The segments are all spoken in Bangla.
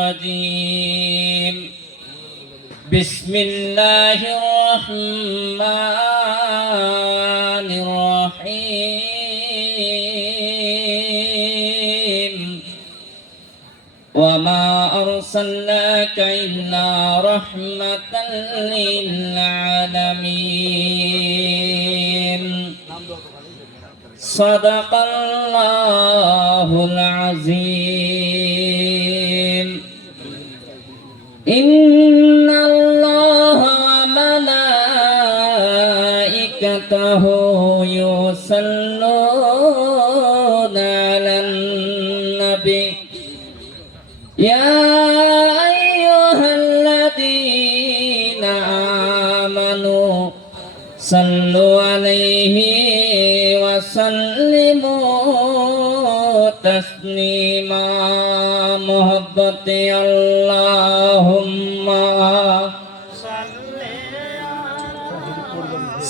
الرجيم بسم الله الرحمن الرحيم وما أرسلناك إلا رحمة للعالمين صدق الله العظيم إن الله وملائكته يصلون على النبي يا أيها الذين آمنوا صلوا عليه وسلموا تسليما محبت اللهم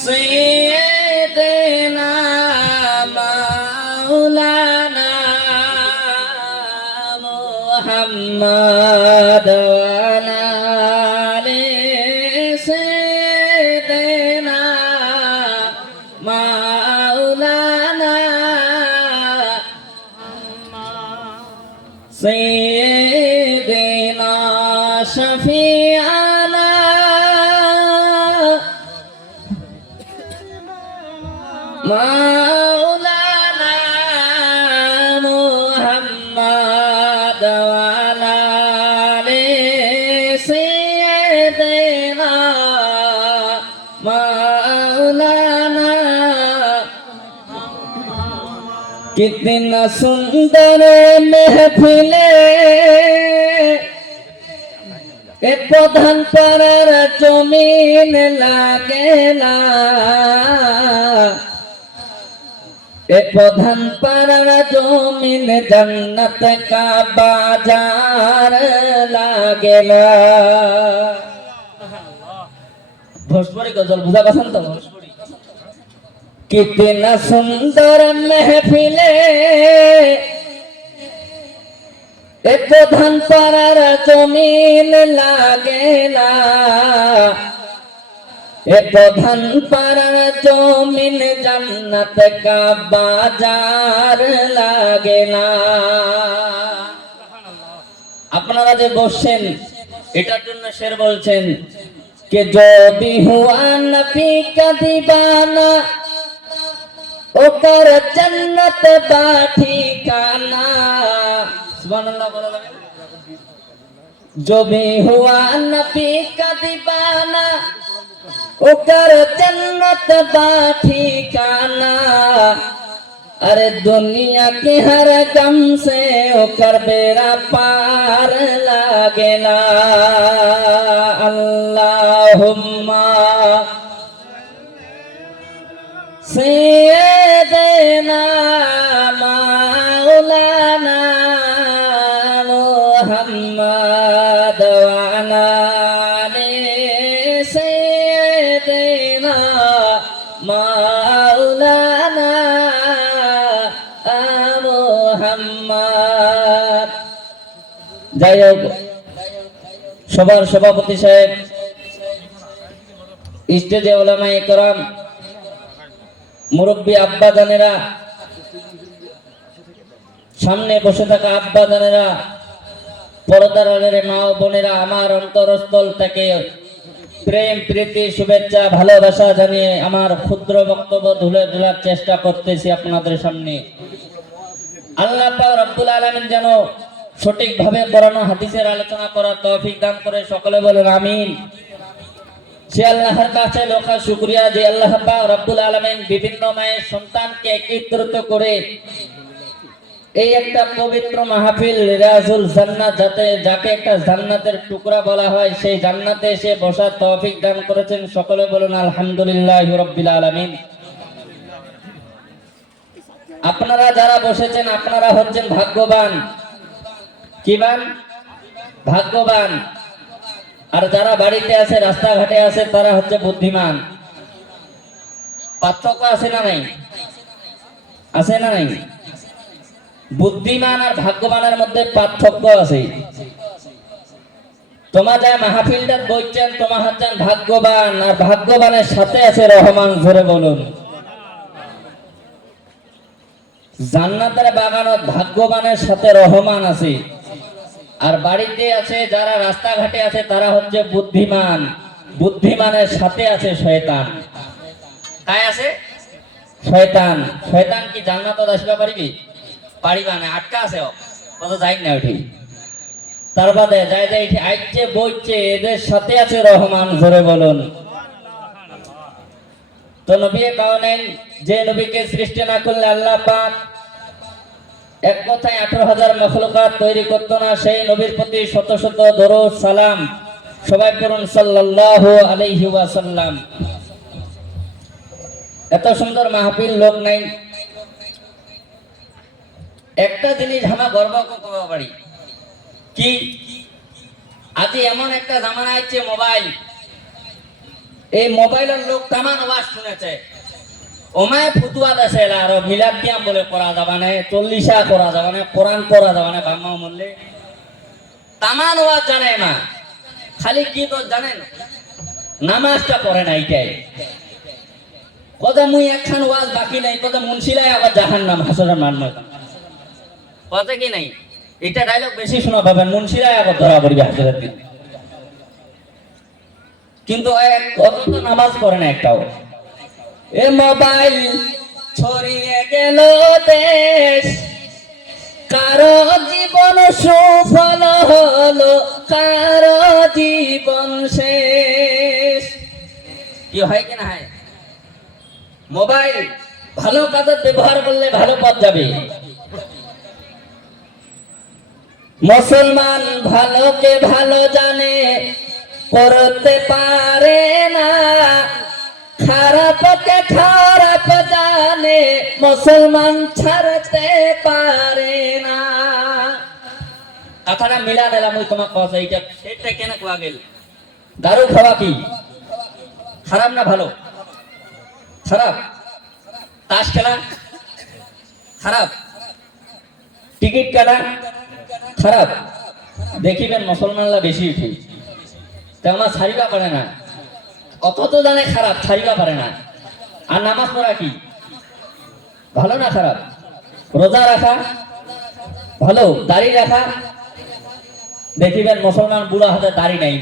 سيدنا مولانا محمد وعلى آل سيدنا مولانا سيدنا شفيعنا مولانا محمد وعلى آل سيدنا مولانا कितना सुंदर महफिले ए प्रधान पारार जमीन लागेला ए प्रधान पारार जमीन जन्नत का बाजार लागेला भोजपुरी गजल बुझा पसंद तो कितना सुंदर महफिले ए प्रधान पारार जमीन लागेला ए प्रधान पारार जमीन जन्नत का बाजार लागेला আপনারা যে বসছেন এটার জন্য শের বলছেন कि जो भी हुआ नबी का दीवाना ओकर जन्नत बा ठिकाना सुभानअल्लाह बोला लगे जो भी हुआ नबी का दीवाना ओकर जन्नत बा ठिकाना अरे दुनिया के हर गम से ओकर बेड़ा पार लागेला अल्लाहुम्मा सैयदना मौलाना मुहम्मद वअला आलि सैयदना मौलाना मुहम्मद যাই হোক সবার সভাপতি সাহেব স্টেজে ওলামায়ে কেরাম মুরব্বী আব্বা জানেরা সামনে বসে থাকা আব্বা জানেরা পর্দার আড়ালের মা ও বোনেরা আমার অন্তরস্থল থেকে প্রেম প্রীতি শুভেচ্ছা ভালোবাসা জানিয়ে আমার ক্ষুদ্র বক্তব্য তুলে ধরার চেষ্টা করতেছি আপনাদের সামনে। আল্লাহ পাক রব্বুল আলামিন যেন সঠিকভাবে কোরআন ও হাদিসের আলোচনা করার তৌফিক দান করে সকলে বলেন আমিন। সে আল্লাহর কাছে লাখ শুকরিয়া যে আল্লাহ পাক রব্বুল আলামিন বিভিন্ন মায়ের সন্তানকে একত্রিত করে এই একটা পবিত্র মাহফিল রিয়াজুল জান্নাত যাকে একটা জান্নাতের টুকরা বলা হয় সেই জান্নাতে এসে বসার তৌফিক দান করেছেন সকলে বলুন আলহামদুলিল্লাহি রাব্বিল আলামিন। আপনারা যারা বসেছেন আপনারা হচ্ছেন ভাগ্যবান। কিবান ভাগ্যবান। আর যারা বাড়িতে আছে রাস্তাঘাটে আছে তারা হচ্ছে বুদ্ধিমান। পার্থক্য আছে না নাই? আছে না নাই? বুদ্ধিমান আর ভাগ্যবানের মধ্যে পার্থক্য আছে। তোমার যা মাহফিলটা বলছেন তোমার হচ্ছেন ভাগ্যবান, আর ভাগ্যবানের সাথে আছে রহমান। ধরে বলুন, জান্নাতের বাগানত ভাগ্যবানের সাথে রহমান আছে, আর বাড়িতে আছে যারা রাস্তাঘাটে আছে তারা হচ্ছে বুদ্ধিমান, বুদ্ধিমানের সাথে আছে শয়তান। কায় আছে? শয়তান। শয়তান কি জান্নাতত আসবা পারিবি? পারিবা না, আটকা আছে, কত যাই না উঠি। তার বাদে যাই যাই আইছে বইছে, এদের সাথে আছে রহমান। ধরে বলুন। তো নবী কাউনাইন, যে নবীকে সৃষ্টি না করলে আল্লাহ পাক এক কথায় 18,000 মখলুকাত তৈরি করতো না, সেই নবীর প্রতি শত শত দরুদ সালাম। সবাই পড়ুন সাল্লাল্লাহু আলাইহি ওয়াসাল্লাম। এত সুন্দর মাহফিল লোক নাই। একটা জিনিস আমরা গর্ব করতে পারি কি, আজ এমন একটা জামানা আছে মোবাইল, এই মোবাইলের লোক তামান ওয়াজ শুনেছে, ওমায় ফুতুয়া দেশে আর মিলাদ দিয়াম বলে করা যাবে না, 40 করা যাবে না, কোরআন পড়া যাবে না, বাম্মা বললে তামান ওয়াজ জানে না। খালি কি তো জানেন, নামাজটা পড়ে না। এইটাই কথা মুই একখান ওয়াজ বাকি নাই, কথা মুন্সিলাই আবার জাহান্নাম হাসরের মান ময়দান, কথা কি নাই। এটা ডায়লগ বেশি শোনা পাবেন, মুন্সিলাই আবার ধরা পড়বে হাসরের দিন। কিন্তু কত তো নামাজ পড়ে না একটাও। এ মোবাইল ছড়িয়ে গেল দেশ, কারো জীবন সুফল হলো, কারো জীবন শেষ। কি হয় কি না হয়? মোবাইল ভালো কাজে ব্যবহার করলে ভালো পথ যাবে। মুসলমান ভালোকে ভালো জানে, করতে পারে না, খারাপকে খারাপ জানে, মুসলমান ছাড়তে পারে না। কথাটা মিলা দিলাম ওই তোমার কথা। এইটা সেটা কেন কোয়া গেল? দারু খাওয়া কি খারাপ না ভালো? খারাপ। তাস খেলা খারাপ, টিকিট কাটা খারাপ। দেখিবেন মুসলমানরা বেশি উঠে, তেমন ছাড়িবা পারে না, অত তো জানে খারাপ, ছাড়িবা পারে না। আর নামাজ পড়া কি ভালো না খারাপ? রোজা রাখা ভালো, দাড়ি রাখা, দেখিবেন মুসলমান বুড়া হাতে দাড়ি নাই,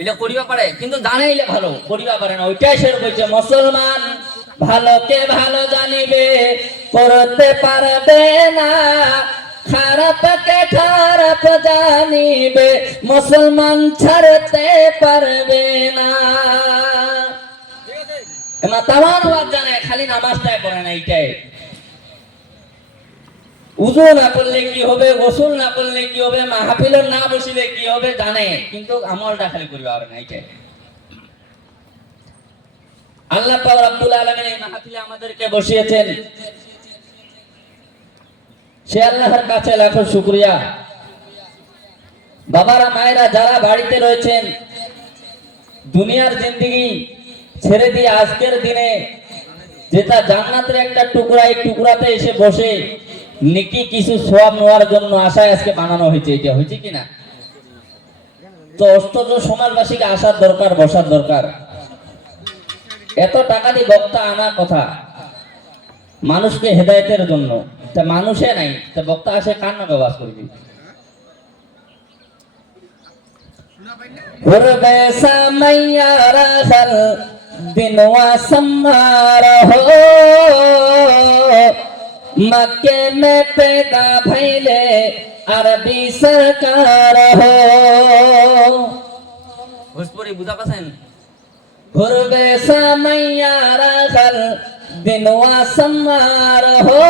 এটা করিবা পারে, কিন্তু জানে এলে ভালো, করিবা পারে না। ওইটাই সে বলছে মুসলমান ভালোকে ভালো জানিবে, করতে পারবে না, খারাপকে খারাপ জানিবে, মুসলমান ছাড়তে পারবে না। এমা তামার ওয়াজ জানে, খালি নামাজটাই পড়ে না। এইটাই উযু না করলে কি হবে, গোসল না করলে কি হবে, মাহফিলে না বসিলে কি হবে জানে, কিন্তু আমলটা খালি করিবা পারে না। এইটাই আল্লাহ পাক রব্বুল আলামিন এই মাহফিলে আমাদেরকে বসিয়েছেন, সে আল্লাহর কাছে লাখো শুকরিয়া। বাবারা মায়েরা যারা বাড়িতে রয়েছেন, দুনিয়ার জিন্দেগি ছেড়ে দিয়ে আজকের দিনে যেটা জান্নাতের একটা টুকরা, এই টুকরাতে এসে বসে নেকি কিছু সওয়াব নেওয়ার জন্য আশায় আজকে বানানো হয়েছে। এটা হয়েছে কিনা? তো অস্তজ সমাজবাসীকে আসার দরকার, বসার দরকার। এত টাকা দিয়ে বক্তা আনা কথা মানুষকে হেদায়েতের জন্য, তা মানুষে নাই, তা বক্তা আসে কার নামে বাস করবি? হুরবে সামাইয়া রাখাল দিনওয়া সম্মার হো, মক্কে মে पैदा भइले अरबी सरकार हो। भोजपुरी बुझा पाছেন? হুরবে সামাইয়া রাখাল दिनवा सम्मार हो,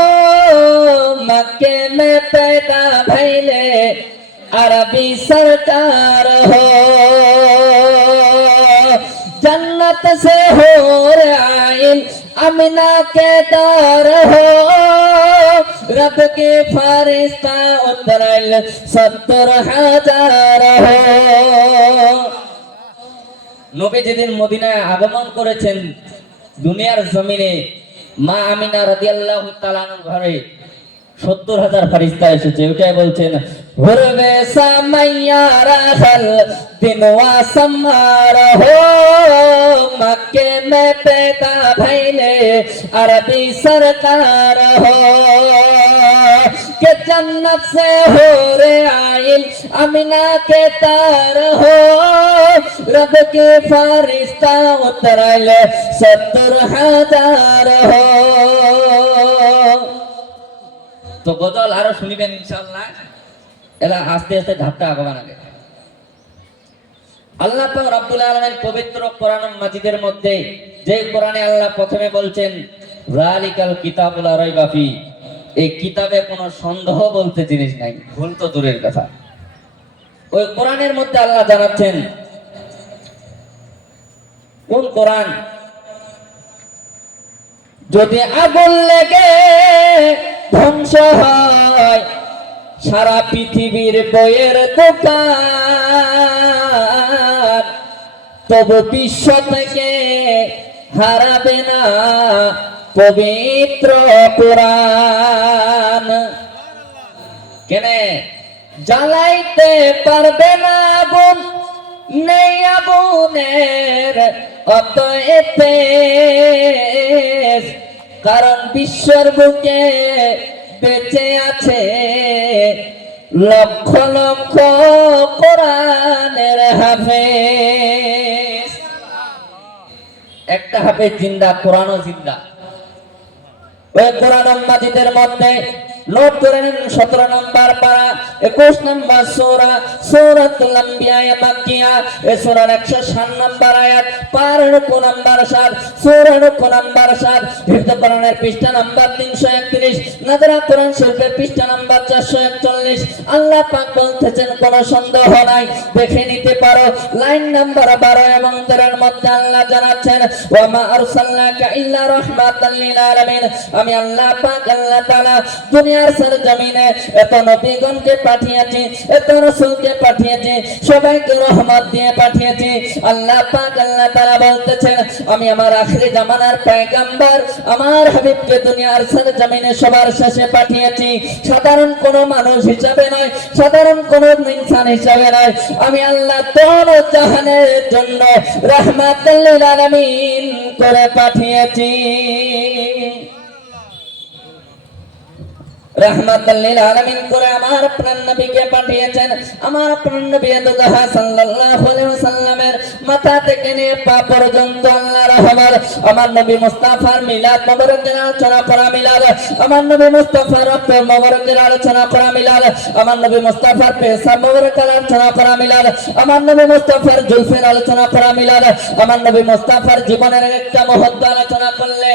मक्के में पैदा भइले अरबी सरकार हो। जन्नत से हो आइन अमीना के दार हो, रब के फरिश्ता उतरल 70,000 हो। নবী যেদিন মদিনায় আগমন করেছেন দুনিয়ার জমিনে, মা আমিনা রাদিয়াল্লাহু তাআলা আনহার ঘরে 70,000 ফারিস্তা এসেছে। ওটাই বলছেন হুরবে সামাইয়ারা খাল দিনওয়া সামার হো মক্কে মে পেদা ভাইলে আরবি সরকার হো के जन्नत से हो रे आइल अमीना के तार हो रब के फरिश्ता उतरले 70,000 हो। तो गजल आरो শুনিবেন ইনশাআল্লাহ। এলা আস্তে আস্তে ধাপটা আগাবান আগে। আল্লাহ পাক রব্বুল আলামিন পবিত্র কোরআন মাজিদের মধ্যে যে কোরআনে আল্লাহ প্রথমে বলছেন যালিকাল কিতাবুল লা রাইবা ফি, এই কিতাবে কোনো সন্দেহ বলতে জিনিস নাই, ভুল তো দূরের কথা। ওই কোরআনের মধ্যে আল্লাহ জানাচ্ছেন, কোন কোরআন? যদি আগুন লেগে ধ্বংস হয় সারা পৃথিবীর বইয়ের দোকান, তবু বিশ্ব থেকে হারাবে না পবিত্র কোরআন। কেন জ্বালাইতে পারবে না আগুন, নেই আগুনের অতএব তেজ, কারণ বিশ্বের বুকে বেঁচে আছে লক্ষ লক্ষ কোরআনের হাফেজ। একটা হাফেজ জিন্দা, কোরআনও জিন্দা। ওই কোরআন মাজিদের মধ্যে নোট করে নিন 17 নম্বর পারা 21 নম্বর সূরা সূরাতুল আম্বিয়া মাক্কিয়া। এই সূরার 107 নম্বর আয়াত, পারা নম্বর 7, সূরা নম্বর 7, হিফজ কোরআনের পৃষ্ঠা নম্বর 331, নাযরা কোরআন শরীফের পৃষ্ঠা নম্বর 441। আল্লাহ পাক বলতেছেন কোনো সন্দেহ নাই, দেখে নিতে পারো। লাইন নম্বর 12 এবং 13 মধ্যে আল্লাহ জানাচ্ছেন ওয়া মা আরসালনাকা ইল্লা রাহমাতাল লিল আলামিন। আমি আল্লাহ পাক আল্লাহ তাআলা দুনিয়ার সরজমিনে এত নবীগণকে পাঠিয়েছি, এত রাসূলকে পাঠিয়েছি, সবাইকে রহমত দিয়ে পাঠিয়েছি। আল্লাহ পাক আল্লাহ তাআলা বলতেছেন আমি আমার আখিরি জামানার পয়গম্বর আমার হাবিবকে দুনিয়ার সরজমিনে সবার শেষে পাঠিয়েছি। সাধারণ কোনো মানুষ হিসাবে নয়, সাধারণ কোনো ইনসান হিসাবে নয়, আমি আল্লাহ দোনো জাহানের জন্য রাহমাতাল লিল আলামিন করে পাঠিয়েছি। রাহমাতাল লিল আলামিন করে আমার প্রাণ নবীকে পাঠিয়েছেন। আমার প্রাণ নবী দুহা সাল্লাল্লাহু আলাইহি ওয়াসাল্লামের মাথা থেকে নিয়ে পা পর্যন্ত আল্লাহর রহমত। আমার নবী মুস্তাফার মিলাদ মুবারকের আলোচনা করা মিলাদ, আমার নবী মুস্তাফার রব্বে মুবারকের আলোচনা করা মিলাদ, আমার নবী মুস্তাফার পেশাব মুবারকের আলোচনা করা মিলাদ, আমার নবী মুস্তাফার জুলফের আলোচনা করা মিলাদ, আমার নবী মুস্তাফার জীবনের একটা মুহূর্ত আলোচনা করলে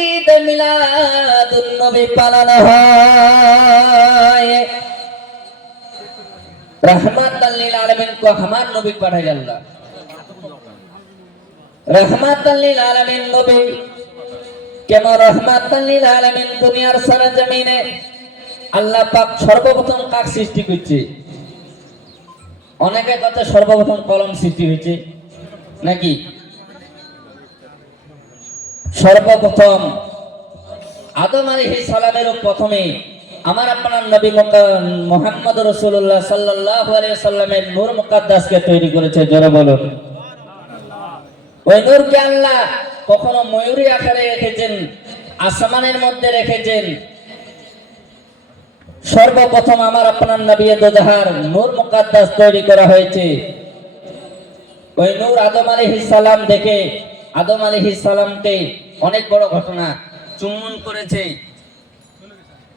ঈদ মিলাদুন নবী পালন হয়। रहमतल लिल आलमीन को हमार नबी पढ़ाई अल्लाह। रहमतल लिल आलमीन नबी কেন रहमतल लिल आलमीन দুনিয়ার সারা জমিনে আল্লাহ পাক সর্বপ্রথম কাক সৃষ্টি করেছে? অনেকে কথা সর্বপ্রথম কলম সৃষ্টি হয়েছে নাকি? সর্বপ্রথম আদম আলাইহিস সালামের প্রথমে আমার আপনার নবী মুহাম্মদ রাসূলুল্লাহ সাল্লাল্লাহু আলাইহি ওয়াসাল্লামের নূর মুকদ্দাসকে তৈরি করেছে। জোরে বলুন ওই নূরকে আল্লাহ কখনো ময়ূরী আকারে রেখেছেন, আসমানের মধ্যে রেখেছেন। সর্বপ্রথম আমার আপনার নবী দোজাহার নূর মুকদ্দাস তৈরি করা হয়েছে। ওই নূর আদম আলাইহিস সালাম দেখে আদম আলাইহিস সালামকে অনেক বড় ঘটনা চুম্বন করেছে।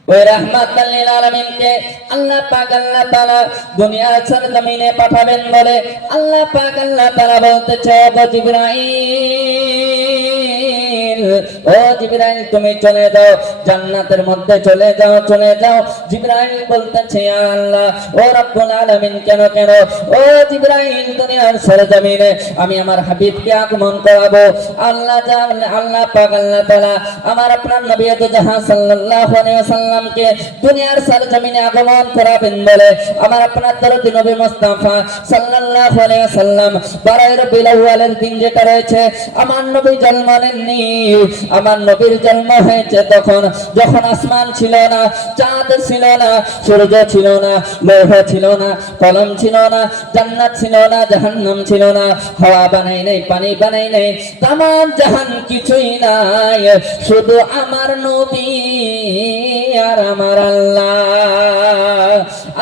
ওই রাহমাতাল লিল আলামিনকে আল্লাহ পাক আল্লাহ তাআলা দুনিয়ার সরজমিনে পাঠাবেন বলে আল্লাহ পাক আল্লাহ তাআলা বলতেছে ও জিবরাইল, ও জিবরাইল তুমি চলে যাও জান্নাতের মধ্যে চলে যাও, চলে যাও। জিবরাইল বলতেছে ইয়া আল্লাহ ও রব্বুল আলামিন কেন কেন? ও জিবরাইল দুনিয়ার সরজমিনে আমি আমার হাবিবকে আগমন করাবো। আল্লাহ আল্লাহ পাক আল্লাহ তাআলা আমার আপনার নবী জাহান সাল্লাল্লাহু আলাইহি ওয়াসাল্লামকে দুনিয়ার সরজমিনে আগমন করাবেন বলে আমার আপনার দরদি নবী মুস্তাফা সাল্লাল্লাহু আলাইহি ওয়াসাল্লাম 12 রবিউল আউয়ালের দিন যেটা রয়েছে আমার নবী জন্ম নেননি, আমার নবীর জন্ম হয়েছে তখন যখন আসমান ছিল না, চাঁদ ছিল না, সূর্য ছিল না, লৌহ ছিল না, কলম ছিল না, জান্নাত ছিল না, জাহান্নাম ছিল না, হাওয়া বানাই নাই, পানি বানাই নাই, তামাম জাহান কিছুই নাই, শুধু আমার নবী আর আমার আল্লাহ।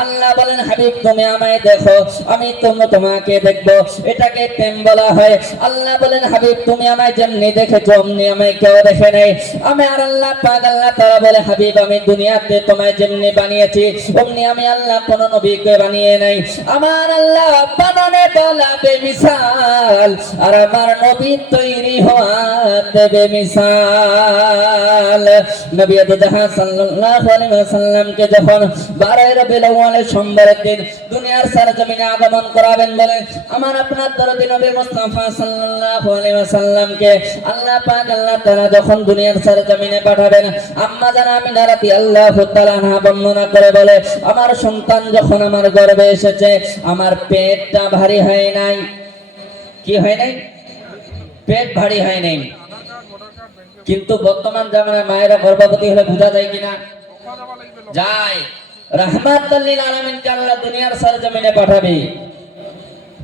আল্লাহ বলেন হাবিব তুমি আমায় দেখো, আমি তোমাকে দেখবো, এটাকে প্রেম বলা হয়। আল্লাহ বলেন হাবিব তুমি আমায় যেমনি দেখেছো অমনি আমায় কেউ দেখে নাই। আমি আর আল্লাহ পাক আল্লাহ তাআলা বলে হাবিব আমি দুনিয়াতে তোমায় যেমনি বানিয়েছি অমনি আমি আল্লাহ কোন নবীকে বানিয়ে নাই। আমার আল্লাহ বানানে বলা বেমিসাল, আর আমার নবী তৈরি হওয়াতে বেমিসাল। নবী জাহান সাল্লাল্লাহু আলাইহি ওয়াসাল্লামকে যখন 12 রবিউল আউয়ালের সোমবারের দিন দুনিয়ার সরজমিনে আগমন করাবেন বলে আমার আপনার দরদি নবী মুস্তাফা সাল্লাল্লাহু আলাইহি ওয়াসাল্লামকে আল্লাহ পাক আল্লাহ তাআলা যখন দুনিয়ার সরজমিনে পাঠাবেন, আম্মা জান আমিনা রাদিয়াল্লাহু তাআলা আনহা বর্ণনা করে বলে আমার সন্তান যখন আমার গর্ভে এসেছে আমার পেটটা ভারী হয় নাই। কি হয় নাই? পেট ভারী হয় নাই। কিন্তু বর্তমান জামানায় মায়েরা গর্ভবতী হলে বোঝা যায় কিনা? যায়। রাহমাতুল লিল আলামিনকে আল্লাহ দুনিয়ার সরজমিনে পাঠাবে।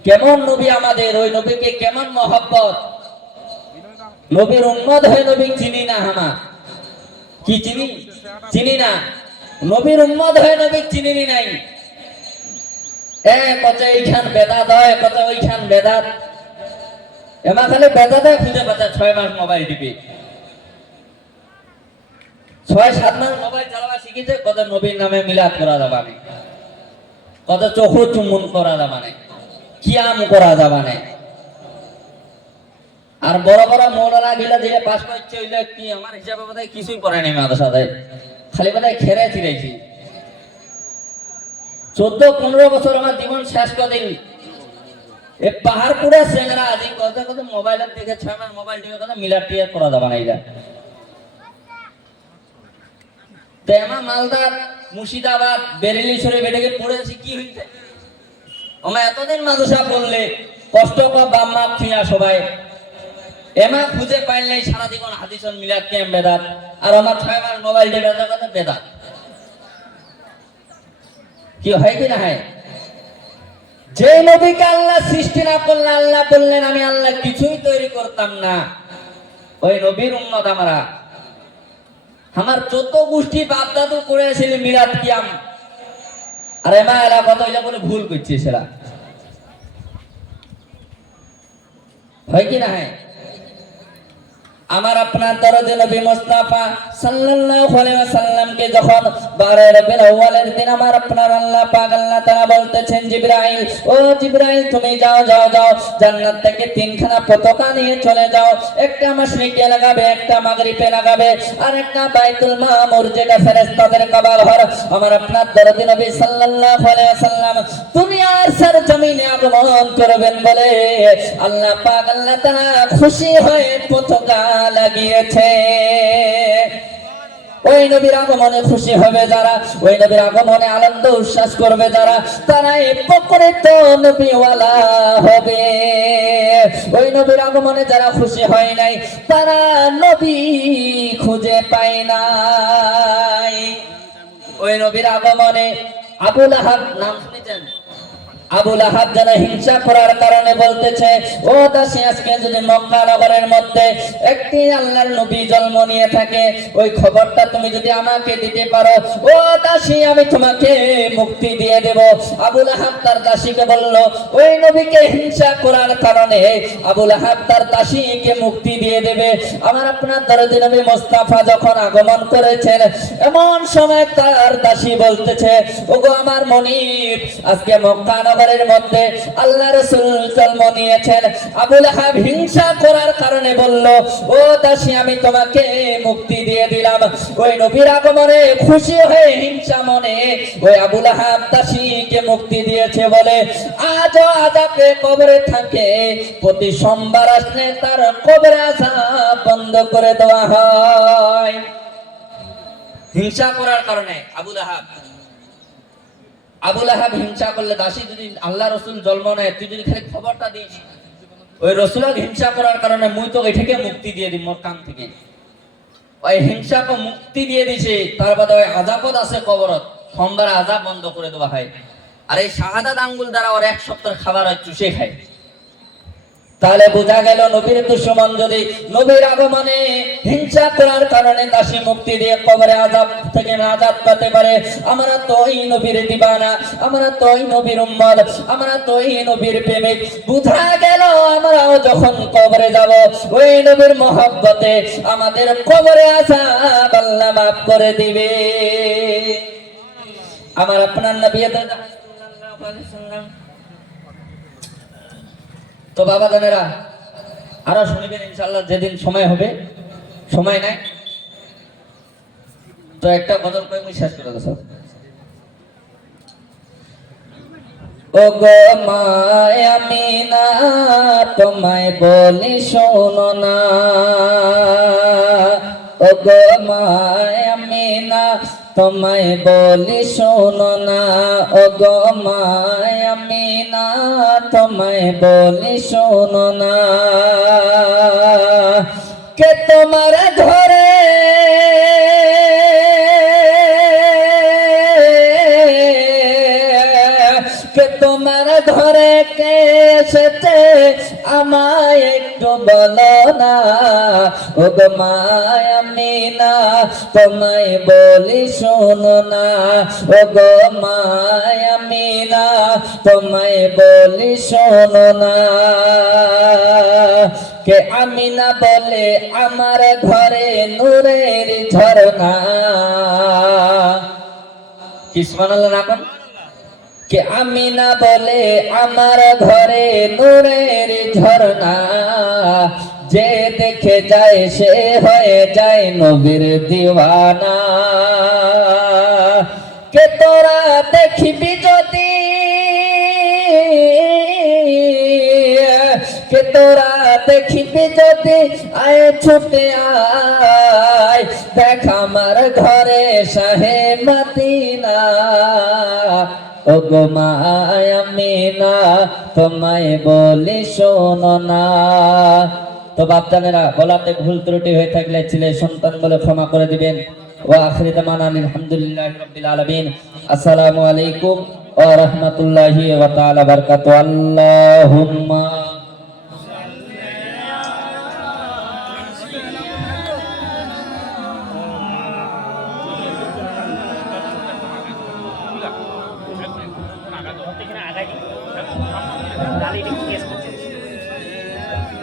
কেমন নবী আমাদের, ওই নবীকে কেমন মহব্বত। নবীর উম্মত হয়ে নবী চিনি না, হামা কি চিনি? চিনি না। নবীর উম্মত হয়ে নবী চিনি নাই। কত এইখান বেদাত হয়, কত ওইখান বেদাত। এমা খালি বেদাতে খুঁজে পাচ্ছে 6 মাস মোবাইল টিপি, 6-7 মাস মোবাইল চালাবা শিখেছে। কত নবীর নামে মিলাদ করা যাবা নেই, কত চোখু চুম্বন করা যাবা নেই, কিয়াম করা যাবা নেই। আর বড় বড় মৌলানা গিলা যে পাস করছে হইলে কি আমার হিসাবে বোধহয় কিছুই পড়ে নেই মাদ্রাসাতে, খালি বোধহয় খেরে ফিরেছি। 14-15 বছর আমার জীবন শেষ করে দিন। এ পাহাড়পুরের চেংরা আজ কথা কথা মোবাইলের দিকে 6 মাস মোবাইল টিপে কথা মিলাদ টিয়া করা যাবা না। এটা তেমা মালদার মুর্শিদাবাদ বেরেলি শরীফ এটাকে পড়েছি কি হইছে। আমরা এতদিন মাদ্রাসা বললে কষ্ট কর বাম্মা থিয়া সবাই এমা খুঁজে পাইলে সারা জীবন হাদিসন মিলাদ কেম বেদাত, আর আমার 6 মাস মোবাইল টিপে কথা বেদাত। কি হয় কি না হয়? যে নবীকে আল্লাহ সৃষ্টি না করলে আল্লাহ বললেন আমি আল্লাহ কিছুই তৈরি করতাম না, ওই নবীর উম্মত আমরা। আমার 14 গোষ্ঠী বাপ দাদু করেছিল মিলাদ কিয়াম, আর এমা এরা কথা হইলে বলে ভুল করছে। সেরা হয় কি না হয়? আমার আপনার দরদে নবী মুস্তাফা সাল্লাল্লাহু আলাইহি ওয়াসাল্লামকে যখন 12 রবিউল আউয়ালের দিন আমার আপনার আল্লাহ পাক আল্লাহ তাআলা বলতেছেন জিবরাইল, ও জিবরাইল তুমি যাও যাও যাও জান্নাত থেকে 3খানা পতাকা নিয়ে চলে যাও। একটা মাশরিকে লাগাবে, একটা মাগরিবে লাগাবে, আর একটা বাইতুল মামুর যেটা ফেরেশতাদের কাবা ঘর। আমার আপনার দরদে নবী সাল্লাল্লাহু আলাইহি ওয়াসাল্লাম দুনিয়ার সরজমিনে আগমন করবেন বলে আল্লাহ পাক আল্লাহ তাআলা খুশি হয়ে পতাকা লাগিয়েছে। ওই নবীর আগমনে খুশি হবে যারা, ওই নবীর আগমনে আনন্দ উচ্ছ্বাস করবে যারা, তারাই প্রকৃত নবীওয়ালা হবে। ওই নবীর আগমনে যারা খুশি হয় নাই তারা নবী খুঁজে পায় নাই। ওই নবীর আগমনে আবু লাহাব নাম শুনেছেন? আবু লাহাব যারা হিংসা করার কারণে বলতেছে ও দাসী আজকে যদি মক্কা নগরের মধ্যে একটি আল্লাহর নবী জন্ম নিয়ে থাকে ওই খবরটা তুমি যদি আমাকে দিতে পারো ও দাসী আমি তোমাকে মুক্তি দিয়ে দেব। আবু লাহাব তার দাসীকে বলল, ওই নবীকে হিংসা করার কারণে আবু লাহাব তার দাসীকে মুক্তি দিয়ে দেবে। আমার আপনার দরদি নবী মুস্তাফা যখন আগমন করেছেন এমন সময় তার দাসী বলতেছে, ওগো আমার মনিব আজকে মক্কা নগরের মধ্যে আল্লাহ রাসূল জন্ম নিয়েছেন। আবু লাহাব হিংসা করার কারণে বলল, ও দাসী আমি তোমাকে মুক্তি দিয়ে দিলাম। ওই নবীর আগমনে খুশি হয়ে হিংসা মনে ওই আবু লাহাব দাসীকে মুক্তি দিয়েছে বলে আজও আযাবে কবরে থাকে, প্রতি সোমবার আসলে তার কবরে আযাব বন্ধ করে দেওয়া হয়। হিংসা করার কারণে আবু লাহাব হিংসা করলে দাসী যদি আল্লাহ রাসূল জন্ম নেয় তুই যদি খালি খবরটা দিস ওই রসুলক হিংসা করার কারণে মুই তো ওই থেকে মুক্তি দিয়ে দিই মোর কাম থেকে। ওই হিংসাকে মুক্তি দিয়ে দিছে, তার বাদে ওই আযাবত আছে কবরত, সোমবার আযাব বন্ধ করে দেওয়া হয়। আর এই শাহাদাত আঙ্গুল দ্বারা ওর এক সপ্তাহ খাবার হয় চুষে খায়। তাহলে বোঝা গেল নবীর দুশমন যদি নবীর আগমনে হিংসা করার কারণে দাসী মুক্তি দিয়ে কবরে আযাব থেকে নাজাত পেতে পারে। আমরা তো এই নবীর দিবানা, আমরা তো এই নবীর উম্মত, আমরা তো এই নবীর প্রেমিক। বোঝা গেল আমরাও যখন কবরে যাব ওই নবীর মহব্বতে আমাদের কবরে আযাব আল্লাহ মাফ করে দিবে। আমার আপনার নবী সাল্লাল্লাহু আলাইহি ওয়াসাল্লাম। তো বাবা জানেরা আরো শুনবেন ইনশাআল্লাহ যেদিন সময় হবে, সময় নাই তো একটা গজল কই আমি শেষ করে দেব। ও গো মা আমিনা তোমায় বলি শোনো না, ও গো মা আমিনা তোমায় বলি শোনো না, ও গো মা আমিনা তোমায় বলি শোনো না। কে তোমার ঘরে কে তোমার ঘরে কে এসেছে আমায় একটু বলো না, ও গো মা আমিনা তোমায় বলি শোনো না, ও গো মা আমিনা তোমায় বলি শোনো না। কে আমিনা বলে আমার ঘরে নূরের ঝরনা, কি সুবহানাল্লাহ না কোন? কে আমিনা বলে আমার ঘরে নূরের ঝরনা, যে দেখে যায় সে হয়ে যায় নবীর দিওয়ানা। কে তোরা দেখিবি যদি, কে তোরা দেখিবি যদি আয় ছুটে আয়, দেখ আমার ঘরে শাহে মদিনা, ও গো মা আমিনা তোমায় বলি শোনো না। তো বাপজানেরা বলাতে ভুল ত্রুটি হয়ে থাকলে ছেলে সন্তান বলে ক্ষমা করে দিবেন। ওয়া আখিরু দাওয়ানা আলহামদুলিল্লাহি রাব্বিল আলামিন। আসসালামু আলাইকুম ওয়া রাহমাতুল্লাহি ওয়া তাআলা বারাকাতুহু। আল্লাহুম্মা